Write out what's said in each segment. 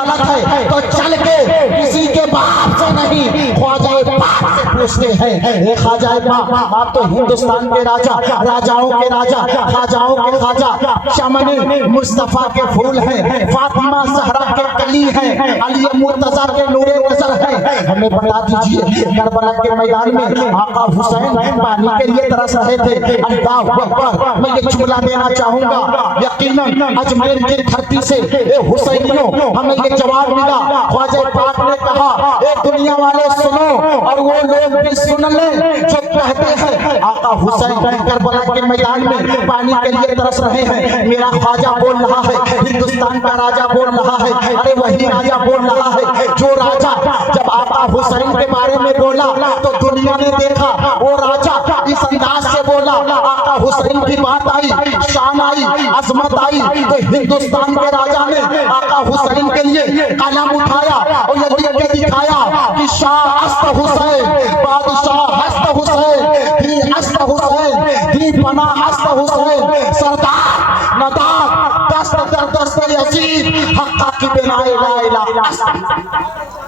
गलत है तो चल के किसी के बाप से नहीं ख्वाजा पाक से पूछते हैं। ख्वाजा पाक आप तो हिंदुस्तान के राजा, राजाओं के राजा, खाजाओं के खाजा, चमन मुस्तफा के फूल हैं, फातिमा ज़हरा के कली हैं, अली मुर्तज़ा के नूरे नज़र हैं। हमें बता दीजिए करबला के मैदान में आका हुसैन पानी के लिए तरस रहे थे। अल्लाहु अकबर, मैं ये जुमला देना चाहूंगा, यकीनन अजमेर की धरती से ए हुसैनियों हमें ये जवाब मिला। ख्वाजा पाक ने कहा ए दुनिया वाले सुनो और वो लोग भी सुन लें जो कहते हैं आका हुसैन करबला के मैदान में पानी के लिए तरस रहे हैं। मेरा ख्वाजा बोल रहा है, हिंदुस्तान का राजा बोल रहा है, अरे वही राजा बोल रहा है जो राजा जब आका हुसैन के बारे में बोला तो दुनिया ने देखा वो राजा इस अंदाज से बोला, आका हुसैन की बात आई, शान आई, अजमत आई, तो हिंदुस्तान के राजा ने आका हुसैन के लिए कलम उठाया और ये लिख के दिखाया कि शाह हस्त हुसैन, बादशाह हस्त हुसैन, दी हस्त हुसैन, दी पना हस्त हुसैन, सरदार नदार दस्त दर दस्त यजीद हक्का की बिनाए ला इलाहा।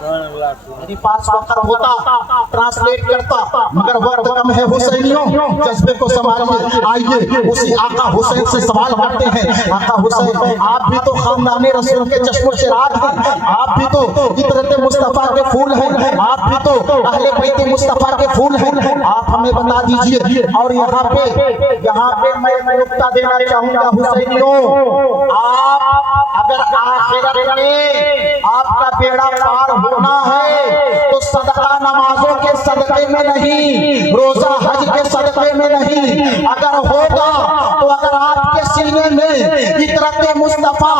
मेरे पास वक्त होता ट्रांसलेट करता, मगर वक्त कम है हुसैनियों, जज्बे को संभालिए। आइए उसी आका हुसैन से सवाल करते हैं। आका हुसैन आप भी तो खानदाने रसूल के चश्मो चिराग हैं, आप भी तो इतरत मुस्तफा के फूल हैं, आप भी तो अहले बैत मुस्तफा के फूल हैं, आप हमें बता दीजिए। और यहाँ पे मैं नुक्ता देना चाहूंगा हुसैनियों, आप अगर आखिरत में आपका बेड़ा पार होना है तो सदका नमाजों के सदके में नहीं, रोजा हज के सदके में नहीं, अगर होगा तो अगर आपके सीने में इतरत मुस्तफा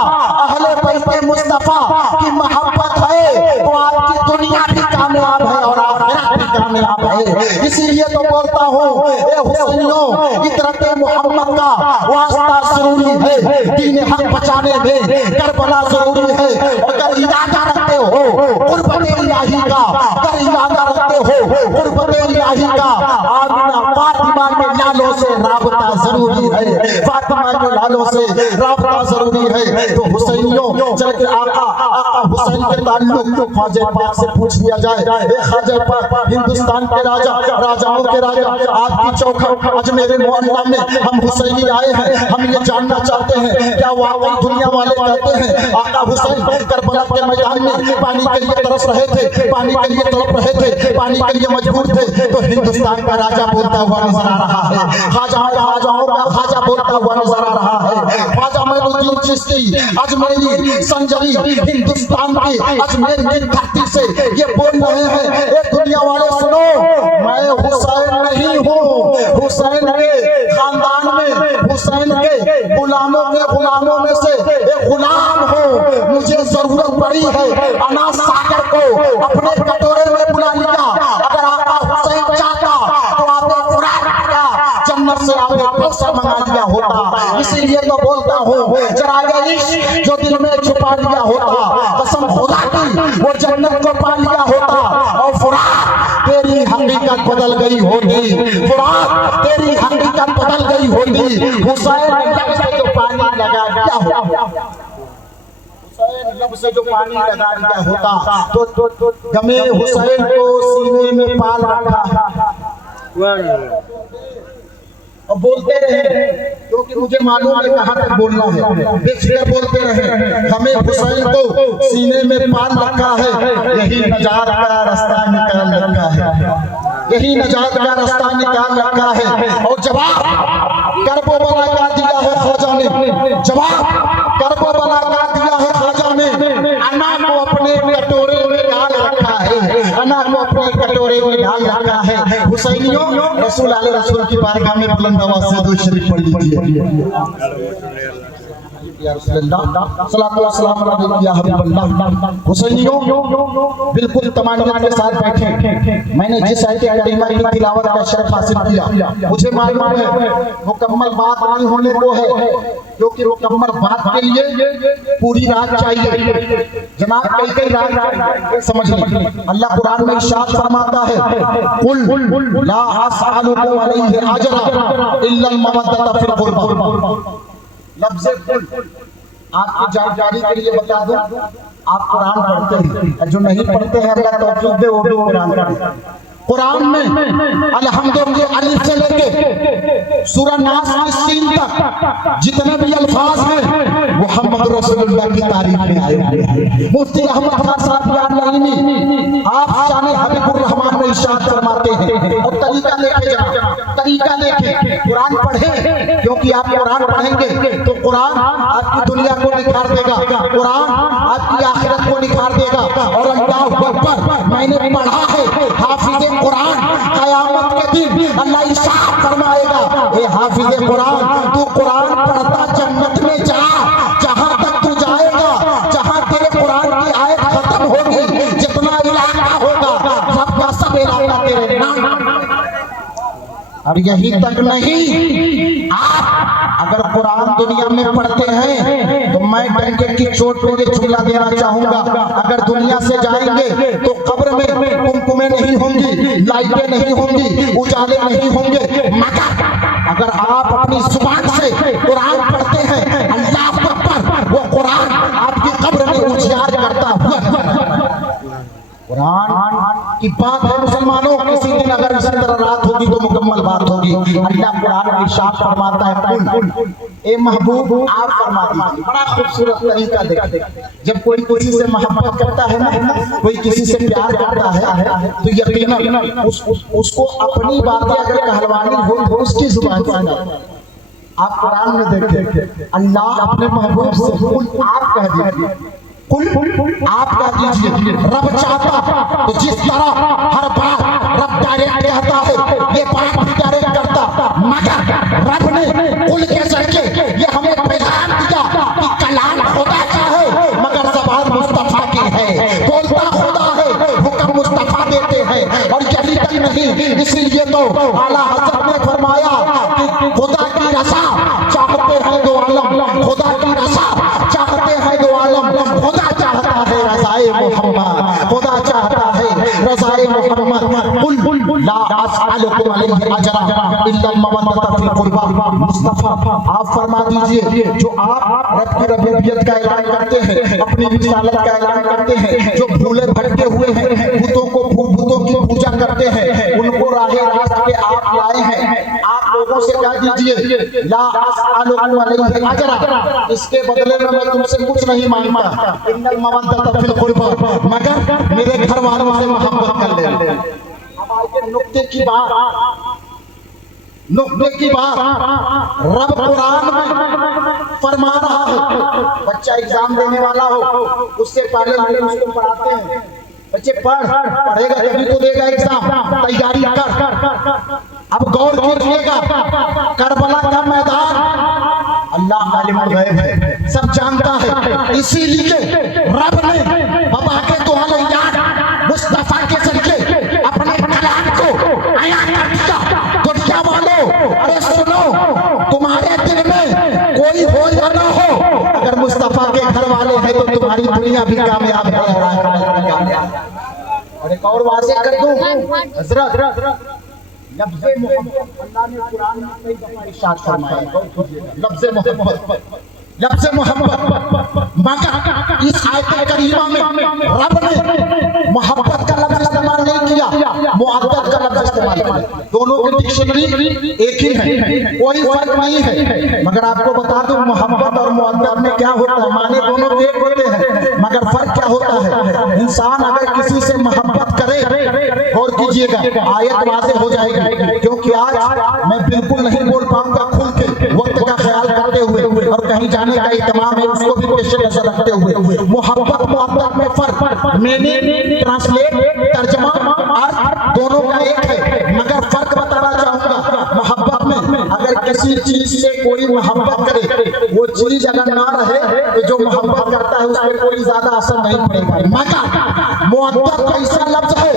अहले बैत मुस्तफा की मोहब्बत है तो आपकी दुनिया भी कामयाब है और आखिरत भी कामयाब है। इसीलिए तो बोलता हूँ ए हुसैनियों, इतरत मोहम्मद का वास्ता जरूरी है, दीन हक बचाने में करबला जरूरी है। अगर इरादा रखते हो कुर्बत इलाही का, अगर इरादा रखते हो कुर्बत इलाही का, आमिना फातिमा के लालों से राबता जरूरी है, फातिमा के लालों से राबता जरूरी है। तो हुसैनियों चल के आका हुसैन के ताल्लुक ख्वाजा पाक से पूछ लिया जाए। ख्वाजा पाक हिंदुस्तान के राजा, राजाओं के राजा, आपकी चौखट अजमेर मोहल्ला में हम हुसैनी आए हैं, हम ये जानना चाहते हैं क्या वाकई दुनिया वाले कहते हैं आका हुसैन करबला के मैदान में पानी के लिए तरस रहे थे, पानी के लिए तड़प रहे थे, पानी के लिए मजबूर थे, तो हिंदुस्तान का राजा बोलता हुआ नजर आ रहा है, खाजाओं का खाजा बोलता हुआ नजर आ रहा है। ख्वाजा मोइनुद्दीन चिश्ती अजमेरी संजरी हिंदुस्तान की अजमेर की धरती से ये बोल रहे हैं ए दुनिया वाले सुनो, मैं हुसैन नहीं हूँ, हुसैन के खानदान में हुसैन के गुलामों में से एक गुलाम हूँ। मुझे जरूरत पड़ी है अना सागर को अपने कटोरे में बुला लिया, अगर आका हुसैन चाहता तो आपने फुरात किया, जन्नत से आपने कौसर मंगा लिया होता। इसीलिए तो बोलता हूँ जरा ये इश्क जो दिल में छुपा लिया होता, कसम खुदा की वो जन्नत को पा लिया होता। और फुरात तेरी हकीकत बदल गई होती, फुरात तेरी हकीकत बदल गई होती। हुसैन लब से जो पानी लगा दिया होता, हुसैन लब से जो पानी लगा दिया होता तो गमे हुसैन को सीने में पाल रखा और बोलते रहे, क्योंकि मुझे मालूम है कहाँ तक बोलना है, बेफिक्र बोलते रहे। हमें हुसैन को सीने में पाल रखा है, यही नजात का रास्ता निकाल रखा है, यही नजात का रास्ता निकाल रखा है। और जवाब करबला का दिया है ख्वाजा ने, जवाब करबला का दिया है ख्वाजा ने, अना को अपने कटोरे में डाल रखा है, अना को अपने कटोरे में डाल रखा है। हुसैनियों रसूल आले रसूल की बारगाह में बुलंद आवाज से दो शरीफ पढ़ लीजिए। हुसैनियों बिल्कुल तमान्ना के साथ बैठे। मैंने जिस आयत करीमा की तिलावत का शरफ हासिल किया, मुझे मालूम है मुकम्मल बात नहीं होने को है, क्योंकि मुकम्मल बात के लिए पूरी रात चाहिए। जनाब कई रात समझ लें, अल्लाह कुरान में इरशाद फरमाता है कुल ला असअलुकुम अलैहि अजरा इल्ला अल मवद्दत फिल कुर्बा। लफ्ज़ कुल आपकी जानकारी के लिए बता दूं, आप कुरान पढ़ते हैं, जो नहीं पढ़ते हैं अल्लाह तौफीक दे वो भी कुरान पढ़े। कुरान में अल्हम्दुलिल्लाह अलिफ से लेके सूरह नास की सीन तक जितने भी अल्फाज हैं मुहम्मद रसूलुल्लाह की तारीफ में आए हुए हैं। मुफ्ती अहमद खान साहब याद नहीं, आप शाने हबीबुर रहमान में इरशाद फरमाते हैं और तरीका लेके जनाब, तरीका लेके कुरान पढ़े, क्योंकि आप कुरान पढ़ेंगे तो कुरान आपकी दुनिया को निखार देगा, कुरान आपकी आखिरत को निखार देगा। और अल्लाह अकबर, मैंने पढ़ा है हाफिज कुरान कयामत के दिन अल्लाह इरशाद फरमाएगा, ए हाफिज कुरान तू कुरान पढ़ता जन्नत में जा, जहां तक तू जाएगा, जहां तेरे कुरान की आयत खत्म होगी, जितना इलाका होगा सबका सब इलाका तेरे नाम। और यही तक नहीं, आप अगर कुरान दुनिया में पढ़ते हैं तो मैं डंके की चोट पे ये जुमला देना चाहूंगा, अगर दुनिया से जाएंगे तो कब्र में कुमकुमें नहीं होंगी, लाइटें नहीं होंगी, उजाले नहीं होंगे, मगर अगर आप अपनी जुबान से कुरान पढ़ते हैं अल्लाह अकबर, वो कुरान आपकी कब्र में उजियार करता हुआ। कुरान की बात है मुसलमानों, किसी दिन अगर इसी तरह रात होगी तो मुकम्मल बात होगी। अल्लाह कुरान में इरशाद फरमाता है, कुल ए महबूब आप फरमा दीजिए। बड़ा खूबसूरत तरीका देखिए, जब कोई किसी से मोहब्बत करता है ना, कोई किसी से प्यार करता है तो यकीनन उसको अपनी बातें अगर कहलवानी हो तो उसकी जुबान से ना। आप कुरान में देखें अल्लाह अपने महबूब से कुल आप कह दीजिए, कुल आप कह दीजिए। रब चाहता तो जिस तरह हर बात रब डायरेक्ट कहता है ये बात भी डायरेक्ट करता, मगर रब ने कुल के जरिए ये हमें पैगाम दिया कि कलाम खुदा का है मगर ज़बान मुस्तफा की है, बोलता खुदा है हुक्म मुस्तफा देते हैं। और यही तक नहीं, इसीलिए तो आला हज़रत ने फरमाया कि खुदा की रज़ा चाहते हैं दो आलम, खुदा की रज़ा चाहते हैं दो आलम, खुदा चाहता है रज़ाए मोहम्मद, खुदा चाहता है रज़ाए मोहम्मद। कुल ला अस्अलुकुम अलैहि अजरा इल्ला मवद्दत फी कुर्बा। मुस्तफा आप फरमा दीजिए, जो आप रब की रबूबियत का ऐलान करते हैं, अपनी रिसालत का ऐलान करते हैं, जो भूले भटके हुए हैं, भूतों की पूजा करते हैं, उनको राहे रास्त पे आप लाए हैं, आप लोगों से कह दीजिए ला अस्अलुकुम अलैहि अजरा, इसके बदले में मैं तुमसे कुछ नहीं मांगता, इन्नल मवद्दत फिल कुर्बा, मगर मेरे घर वालों से मोहब्बत कर ले। अब आगे नुक्ते की बात, रब कुरान में फरमा रहा है, बच्चा एग्जाम देने वाला हो उससे पहले हम उसको पढ़ाते हैं, बच्चे पढ़ेगा तभी तो देगा एग्जाम, तैयारी कर। अब गौर कीजिएगा, करबला का मैदान अल्लाह आलिमुल गैब है, सब जानता है, इसीलिए रब ने बाबा के दुआलैयात मुस्तफा के जरिए अपने कलाम को अयान कर दिया। दुनिया वालों अरे सुनो, तुम्हारे दिल में कोई हो या ना हो, अगर मुस्तफा के घर वाले हैं तो तुम्हारी दुनिया भी कामयाब है और आखिरत भी कामयाब। और एक और वाज़ेह कर दूं हज़रत, लफ्ज़े मोहब्बत अल्लाह ने कुरान में कई दफा इरशाद फरमाया, लफ्ज़े मोहब्बत मगर इस आयत करीमा में रब ने मोहब्बत का लफ्ज़ इस्तेमाल नहीं किया, मुअद्दत का लफ्ज़ इस्तेमाल किया। दोनों की डिक्शनरी एक ही है, कोई फर्क नहीं है। मगर आपको बता दूं मोहब्बत और मुअद्दत में क्या होता है, माने दोनों एक होते हैं मगर फर्क क्या होता है। इंसान अगर किसी से मोहब्बत करे, गौर कीजिएगा आयत वाज़ेह हो जाएगी, क्योंकि आज मैं बिल्कुल नहीं बोल पाऊंगा खुल के, वक्त का ख्याल करते हुए और कहीं जाने का इत्मीनान है उसको भी पेश नजर रखते हुए। मोहब्बत मुअद्दत में फर्क, मैंने ट्रांसलेट तर्जमा और दोनों का एक है, मगर फर्क बताना चाहूंगा। मोहब्बत में अगर किसी चीज से कोई मोहब्बत करे, वो चीज अगर ना रहे तो जो मोहब्बत करता है उस पर कोई ज्यादा असर नहीं पड़ेगा। मगर मुअद्दत ऐसा लफ्ज है,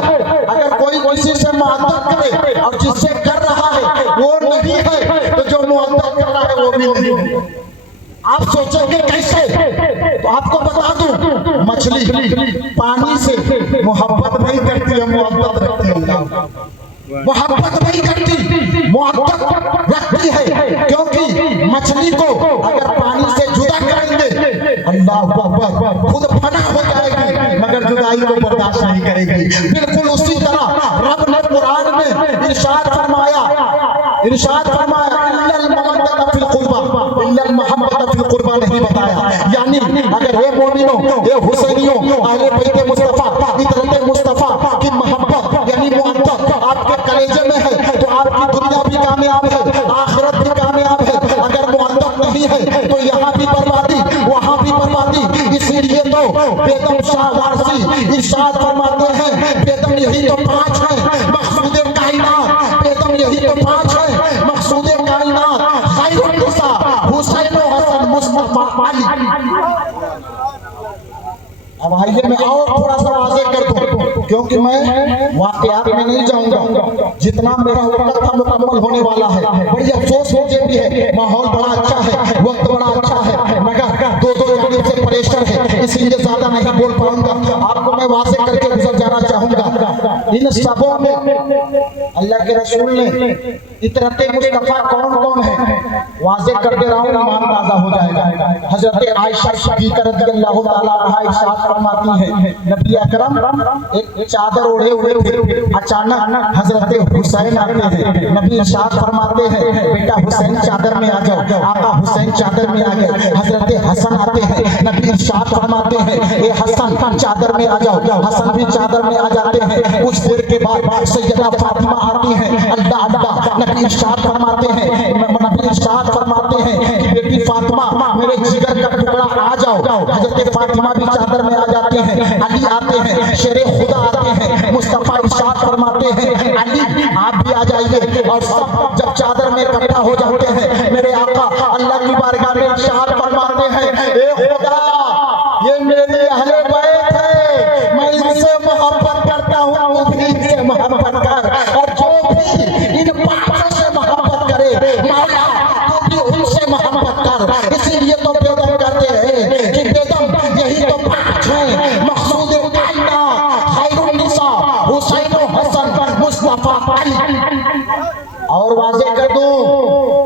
अगर कोई किसी से मोहब्बत करे और जिससे कर रहा है वो नहीं है तो जो मुअद्दत कर रहा है वो भी नहीं है। आप सोचेंगे कैसे, तो आपको बता दूं, मछली पानी से मोहब्बत नहीं करती है, मुअद्दत रखती है। मोहब्बत नहीं करती, मुअद्दत रखती है, क्योंकि मछली को अगर पानी से जुदा करेंगे अल्लाह अकबर खुद फना हो जाए बुराई को बर्दाश्त नहीं करेगी। बिल्कुल उसी तरह रब ने कुरान में इरशाद फरमाया इल्लल मवद्दत फिल कुर्बा, इल्लल मोहब्बत फिल कुर्बा नहीं बताया। यानी अगर हे मोमिनों, हे हुसैनियों, अहले बैत मुस्तफा, इतरत मुस्तफा की मोहब्बत यानी मोहब्बत आपके कलेजे में है तो आपकी दुनिया भी कामयाब है, आखिरत भी कामयाब है। अगर मोहब्बत नहीं है तो यहाँ भी बर्बादी, वहाँ भी बर्बादी। इसीलिए तो बेगम शाह वारसी इरशाद फरमाते हैं, बेगम यही तो पांच है मकसूद कायनात, बेगम यही तो पांच है मकसूद कायनात, खैरुन निसा हुसैन हसन मुस्तफा अली। अब आइए मैं और थोड़ा सा वाज़ेह कर दूं, क्योंकि मैं वाक़यात में नहीं जाऊंगा, जितना मेरा वक्त था मुकम्मल होने वाला है। बड़ी अफसोस मुझे भी है, माहौल बड़ा अच्छा है, वक्त बड़ा अच्छा है, मगर दो जाने से प्रेशर है, इसलिए ज्यादा नहीं बोल पाऊंगा। आपको मैं वाज़ेह करके गुजर जाना चाहूंगा। इन सबों में अल्लाह के रसूल ने इतरत मुस्तफा कौन कौन है वाज़ेह कर दे रहा हूँ, ईमान ताज़ा हो जाएगा। हजरत आयशा सिद्दीक़ा रज़ियल्लाहु ताला अन्हा इरशाद फरमाती है, नबी अकरम एक चादर ओढ़े हुए थे, अचानक हजरत हुसैन आते हैं। नबी इरशाद फरमाते हैं, बेटा हुसैन चादर में आ जाओ। आका हुसैन चादर में आ गए। हजरत हसन आते हैं, नबी इरशाद फरमाते हैं, ए हसन चादर में आ जाओ। हसन भी चादर में आ जाते हैं। कुछ देर के बाद सैयदा फातिमा आती हैं, अल्लाह अल्लाह। नबी इरशाद फरमाते हैं कि बेटी फातिमा मेरे जिगर का टुकड़ा आ जाओ। हजरत फातिमा भी चादर में आ जाते हैं। अली आते हैं, शेरे खुदा आते हैं। मुस्तफा इरशाद फरमाते हैं, अली आप भी आ जाइए। और सब जब चादर में इकट्ठा हो जाते हैं, मेरे आका अल्लाह की बारगाह में इरशाद फरमाते हैं, ए खुदा ये मेरे अहले बैत है, मैं इनसे मोहब्बत करता हूँ, तू भी इनसे मोहब्बत कर। और जो भी इन पांचों से मोहब्बत करे मौला तू भी उनसे मोहब्बत कर। इसीलिए तो बेगम कहते हैं कि बेगम यही तो पांच है मकसूद कायनात, खैरुन निसा हुसैन हसन मुस्तफा अली। और वाज़ेह कर दूं,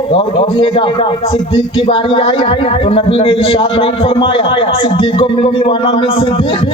गौर कीजिएगा, सिद्दीक की बारी आई तो नबी ने इरशाद नहीं फरमाया सिद्दीक को मिलने वाला में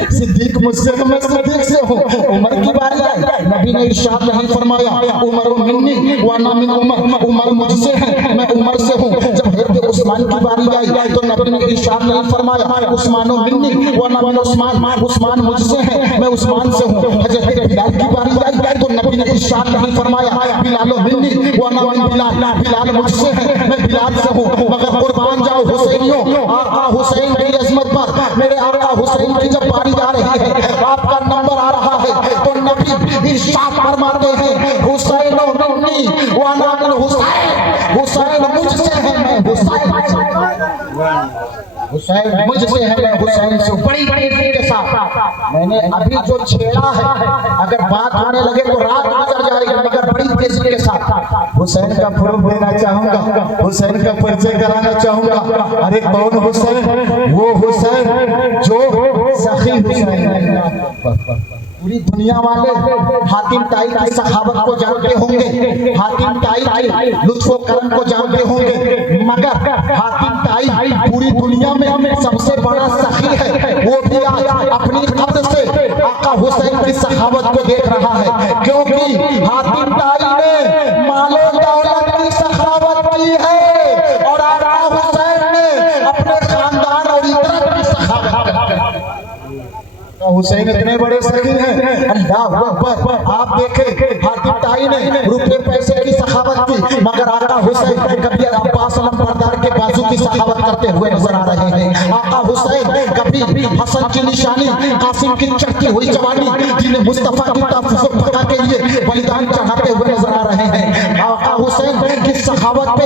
सिद्दीक मुझसे तो मैं सिद्दीक से हूँ। उमर की बारी आई, नबी ने इरशाद नहीं फरमाया उमर मिन्नी वाना मिन उमर, उमर मुझसे है मैं उमर से हूँ। जब हज़रत उस्मान की बारी आई तो नबी ने इरशाद नहीं फरमाया उस्मानो मिन्नी वाना मिन उस्मान, उस्मान मुझसे है मैं उस्मान से हूँ। हज़रत बिलाल की बारी आई तो नबी ने इरशाद नहीं फरमाया बिलालो मिन्नी वाना मिन बिलाल, बिलाल मुझसे है मैं बिलाल से हूँ। मगर कुर्बान जाओ हुसैनियों, आका हुसैन की अजमत पर। मेरे आका हुसैन की जब बारी आ रही है, आपका नंबर आ रहा है तो नबी इरशाद फरमाते हैं हुसैन मिन्नी वाना मिन हुसैन, हुसैन मुझसे है मैं हुसैन मुझसे है मैं हुसैन से। बड़ी बड़ी के साथ मैंने अभी जो छेड़ा है, अगर बात होने लगे तो रात गुजर जाएगी, मगर बड़ी तेजी के साथ हुसैन का प्रूफ देना चाहूंगा, हुसैन का परिचय कराना चाहूंगा। अरे कौन हुसैन? वो हुसैन जो सखी हुसैन। पूरी दुनिया वाले हातिम ताई की सखावत को जानते होंगे, हातिम ताई की लुत्फो करम को जानते होंगे, मगर हातिम ताई पूरी दुनिया में सबसे बड़ा सखी है। वो भी आज अपनी कब्र से आका हुसैन की सखावत को देख रहा है, क्योंकि हातिम ताई ने मालो दौलत की सखावत की है और आका हुसैन ने अपने खानदान और इतरत की सखावत की है। हुसैन इतने बड़े सखी हैं, अल्लाह अकबर। आप देखें हातिम ताई ने रुपए पैसे की सखावत की, मगर आका हुसैन कभी अब्बास अलमबरदार के बाजू की सखावत करते हुए नजर आ रहे हैं। आका हुसैन कभी हसन की निशानी, कासिम की चढ़ती हुई जवानी, जिन्हें मुस्तफा की तहफ़्फ़ुज़ के लिए बलिदान चढ़ाते हुए नजर आ रहे हैं। आका हुसैन की सखावत पे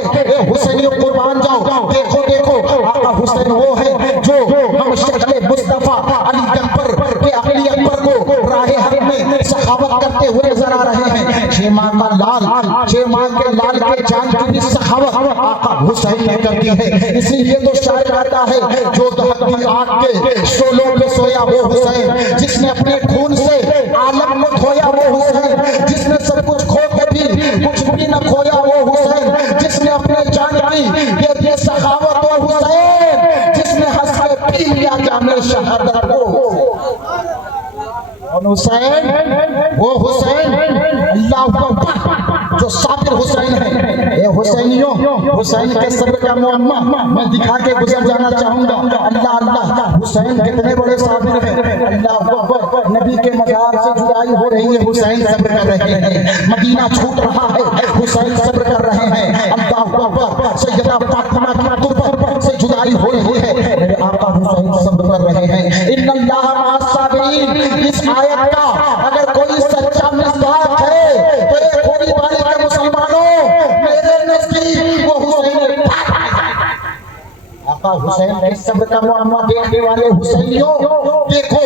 हुसैनियों कुर्बान जाओ। देखो देखो आका हुसैन वो है जो हम शक्ल मुस्तफा अली अकबर के अली अकबर को राहे हक में सखावत करते हुए नजर आ रहे हैं। छह माह का लाल, छह माह के लाल के जान की भी सखावत आका हुसैन ने कर दी है। इसीलिए तो शायर कहता है जो दहकती आग के शोलों पे सोया वो हुसैन, जिसने अपने खून से आलम को धोया वो हुसैन, जिसने सब कुछ खो के भी कुछ भी न खोया वो हुसैन, जिसने अपने जान की ये सखावत वो हुसैन, जिसने हंस के पी लिया जाने शहादत को। और हुसैन, वो हुसैन अल्लाह अकबर जो साबिर हुसैन है। ये हुसैनियों, हुसैन के सब्र का मुअम्मा मैं दिखा के गुजर जाना चाहूंगा। अल्लाह अल्लाह, हुसैन कितने बड़े साबिर हैं। अल्लाह अकबर, नबी के मजार से जुदाई हो रही है, हुसैन सब्र कर रहे हैं। मदीना छूट रहा है, हुसैन सब्र कर रहे हैं। अल्लाह अकबर, सैयदा फातिमा की तुर्बत से जुदाई हो रही है, मेरे आका हुसैन सब्र कर रहे हैं। इन्नल्लाह मअस-साबिरीन, इस आयत का अगर कोई सच्चा मिसदाक है तो ये खोरी वाले के मुसलमानों, मेरे नजदीक वो हुसैन आका हुसैन के सब्र का मुअम्मा देखने वाले हुसैनियों, देखो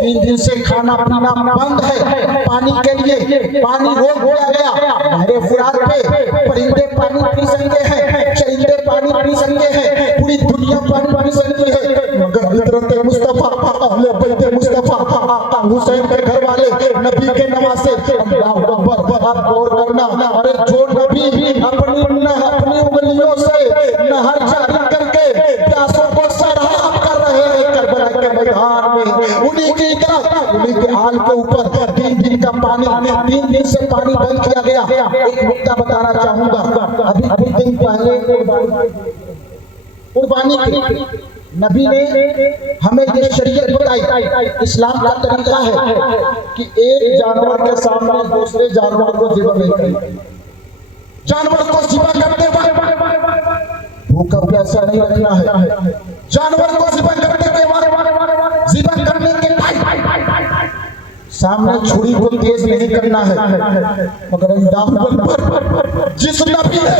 3 दिन से खाना पीना बंद है, पानी के लिए पानी रोक दिया गया। नहरे फुरात पे परिंदे पानी पी सकते हैं, चरिंदे पानी पी सकते हैं, पूरी दुनिया पानी पी सकती है, मगर हज़रत मुस्तफा अहले बैत मुस्तफा आका हुसैन के घर वाले नबी के नवासे, अल्लाह अकबर, आप गौर करना। अरे जो नबी अपनी उंगलियों से नहर जारी करके प्यासों को सराब कर रहे हैं करबला के मैदान में, उन्हीं की तरफ, उन्हीं के हाल के ऊपर 3 दिन का पानी, 3 दिन से पानी बंद किया गया। एक मुद्दा बताना चाहूंगा, अभी कुछ दिन पहले कुर्बानी की नबी ने हमें ये शरीयत बताई, इस्लाम का तरीका है कि एक जानवर के सामने दूसरे जानवर को ज़िबा नहीं करना। जानवर को ज़िबा करते वक्त भूखा प्यासा नहीं रखना है। जानवर को ज़िबा करते वक्त ज़िबा करने के बाद सामने छुरी को तेज नहीं करना है। मगर अल्लाह अकबर, जिस नबी ने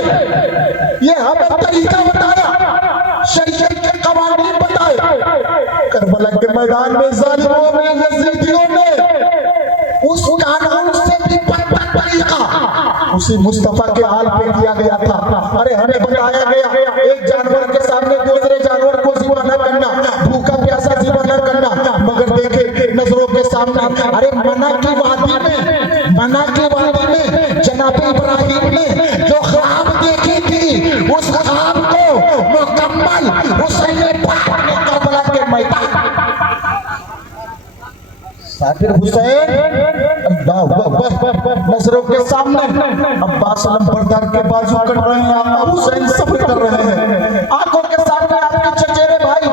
ये हमें तरीका बताया, शरीयत के कवानीन बताए, करबला के मैदान में जालिमों में, यजीदियों में उस कानून से भी बदतर तरीका उसी मुस्तफा के हाल पे किया गया था। अरे हमें बताया गया एक जानवर के सामने दूसरे जानवर को ज़िबा न करना, भूखा प्यासा ज़िबा न करना, मगर देखे नजरों के सामने, अरे मना की वादी में जनाबे इब्राहिम ने जो ख्वाब देखी थी, उस ख्वाब को मुकम्मल हुसैन पाक ने करबला के मैदान, साबिर हुसैन अल्लाह अकबर, नजरों के सामने अब्बास अलमबरदार के बाजू कट रहे हैं, आका हुसैन सब्र कर रहे हैं। आंखों के सामने आपके चचेरे भाई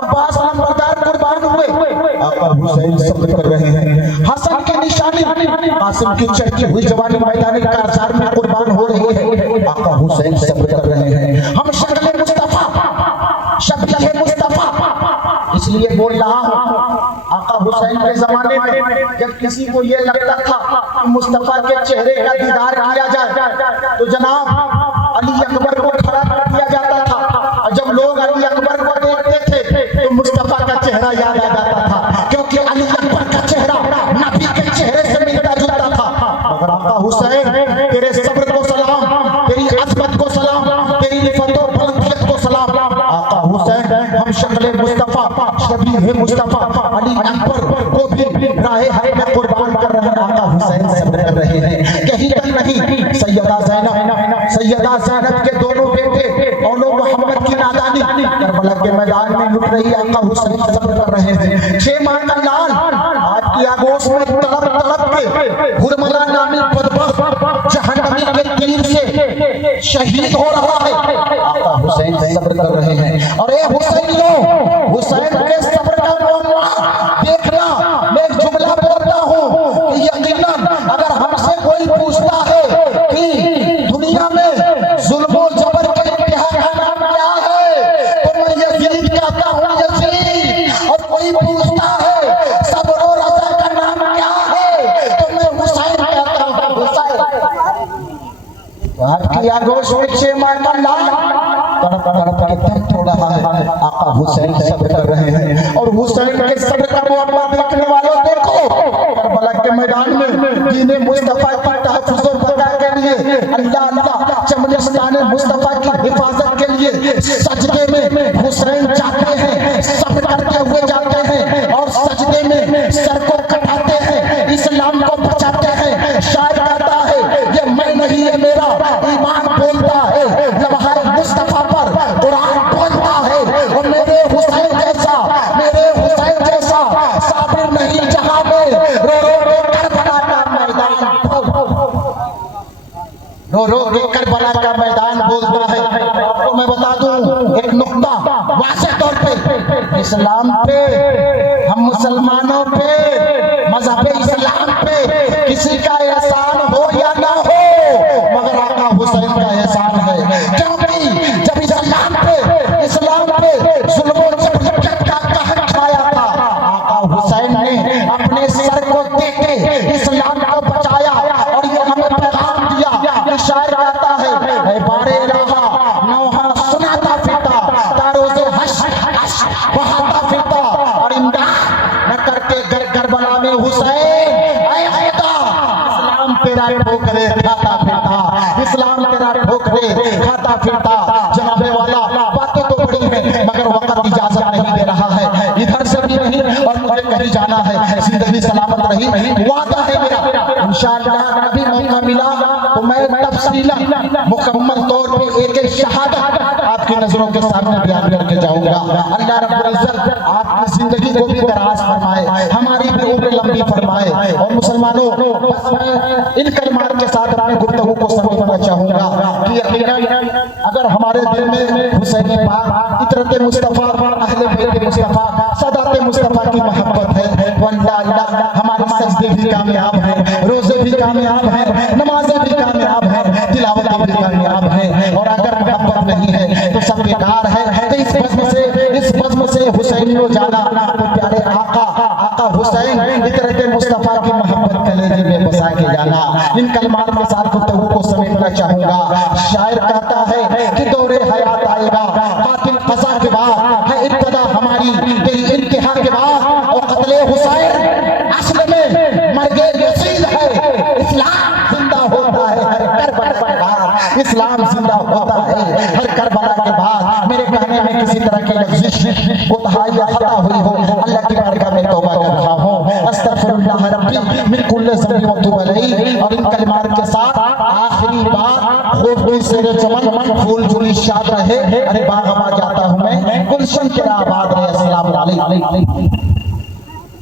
अब्बास अलमबरदार कुर्बान हुए, आका हुसैन सब्र कर रहे हैं। हसन की निशानी कासिम की चढ़ती हुई जवानी मैदान कारजार में कुर्बान हो रही है, आका हुसैन सब्र कर रहे हैं। हम शक्ल मुस्तफा इसलिए बोल रहा हूँ, आका हुसैन के जमाने में जब किसी को ये लगता था कि मुस्तफा के चेहरे का दीदार किया जाए तो जनाब अली अकबर को खड़ा कर दिया जाता था, और जब लोग अली अकबर को देखते थे तो मुस्तफा का चेहरा याद आ जाता था, क्योंकि अली अकबर का चेहरा नबी के चेहरे से मिलता जुलता था। मगर आका हुसैन, तेरे सब्र को सलाम, तेरी अज़मत को सलाम, तेरी इफ़्फ़त और बुलंदियत को सलाम। आका हुसैन, हम शक्ल मुस्तफा, शबीह मुस्तफा अली अकबर को भी राहे हक में कुर्बान कर रहे हैं, आका हुसैन सब्र कर रहे हैं। कहीं तक नहीं, सैयदा ज़ैनब के दोनों बेटे औलो मोहम्मद की नादानी करबला के मैदान में लुट रही, आका हुसैन सब्र कर रहे हैं। 6 माह का लाल आपकी आगोश में तड़प के हुरमला नामी बदबख्त जहन्नमी के तीर से शहीद हो रहा है, आका हुसैन सब्र कर रहे हैं। और ये हुसैनियों, हुसैन के सब्र का मुअम्मा देखना, मैं एक जुमला बोलता हूँ कि यकीनन अगर हमसे कोई पूछता है कि दुनिया में जुल्म और जबर के इंतहा का नाम क्या है, तो मैं यजीद कहता हूँ यजीद। और कोई पूछता है सब्र और रज़ा का नाम क्या है, तो मैं हुसैन कहता हूँ हुसैन। आपकी आगोश में 6 माह का लाल तड़प के दम तोड़ रहा है, आका हुसैन सब्र कर रहे हैं। और हुसैन के सब्र का मुअम्मा देखने वालों, देखो करबला के मैदान में दीन मुस्तफा की तहफ़्फ़ुज़ और बक़ा के लिए, अल्लाह अल्लाह चमनिस्तान मुस्तफा की हिफाजत के लिए सजदे में हुसैन जाते हैं, सब्र करते हुए जाते हैं, और सजदे में सर को कटाते हैं, इस्लाम को बचाते हैं। शायर कहता है ये मैं नहीं, ये मेरा ईमान बोलता है, लम्हाए मुस्तफा पर कुरान बोलता है। और मेरे हुसैन जैसा साबिर नहीं जहां में, रो रो के करबला का मैदान बोलता है। आपको मैं बता दूं एक नुक्ता वाज़ेह तौर पे, इस्लाम पे, हम मुसलमानों पे, मजहब इस्लाम पे किसी का एहसान हो या ना हो, मगर आका हुसैन का एहसान है। क्योंकि जब इस्लाम पे जुल्म और जबरदस्ती का कहर छाया था, आका हुसैन ने अपने सर को दे के इस्लाम को बचाया और ये हमें पैगाम दिया। शायर कहता है, ऐ बारे रहा नौहा सुनाता फिरता, तारोज़े हश हश बहाता फिरता, और इमदाद न करके करबला में हुसैन, ऐ खुदा इस्लाम तेरा ठोकरे खाता फिरता, इस्लाम तेरा ठोकरे खाता फिरता। जनाबे वाला बातें तो बड़ी हैं मगर वक्त इजाजत नहीं दे रहा है, इधर से भी नहीं और मुझे कहीं जाना है। जिंदगी सलामत रही, वादा है मेरा इंशाअल्लाह कभी मौका मिला तो मैं तफसीलन मुकम्मल तौर पे एक एक शहादत आपकी नजरों के सामने बयान करके जाऊंगा। अल्लाह रब्बुल इज्जत आपकी जिंदगी को भी दराज फरमाए, हमारी भी उम्र लंबी फरमाए। और मुसलमानों, बस मैं इन कलमात के साथ अपनी गुफ्तगू को समेटना चाहूंगा कि यकीनन अगर हमारे दिल में हुसैन पाक, इतरत मुस्तफा, अहले बैत मुस्तफा, सदात मुस्तफा की मोहब्बत है तो अल्लाह हमारे सजदे भी कामयाब हैं, रोजे भी कामयाब हैं, नमाजें भी कामयाब हैं, तिलावतें भी कामयाब हैं। और अगर मोहब्बत नहीं है तो सब बेकार है। तो इस बज़्म से हुसैन को जाना तो प्यारे आका हुसैन, इतरत मुस्तफा की मोहब्बत कलेजे में बसा के जाना। इन कलमात के साथ गुफ्तगू को समेटना चाहूंगा। शायर कहता है कि दौरे हयात आएगा कातिल क़ज़ा के बाद, है इब्तिदा हमारी तेरी इंतहा के बाद, और क़त्ले हुसैन असल में मर्गे यज़ीद है। इस्लाम जिंदा होता है हर करबला के बाद, इस्लाम जिंदा होता है हर करबला के बाद। मेरे कहने में किसी तरह की लग़्ज़िश कोताही या खता हुई हो, अल्लाह की बारगाह में तौबा कर रहा हूं। अस्तग़फिरुल्लाह रब्बी मिन कुल्लि ज़ंबिन व तूब अलैहि। और इन कलिमात के साथ आखिरी बात, खूब शेर चमन फूल जुली शाद रहे, अरे बाग़ जाता हूं मैं, गुलशन तेरा आबाद रहे। अस्सलामु अलैकुम।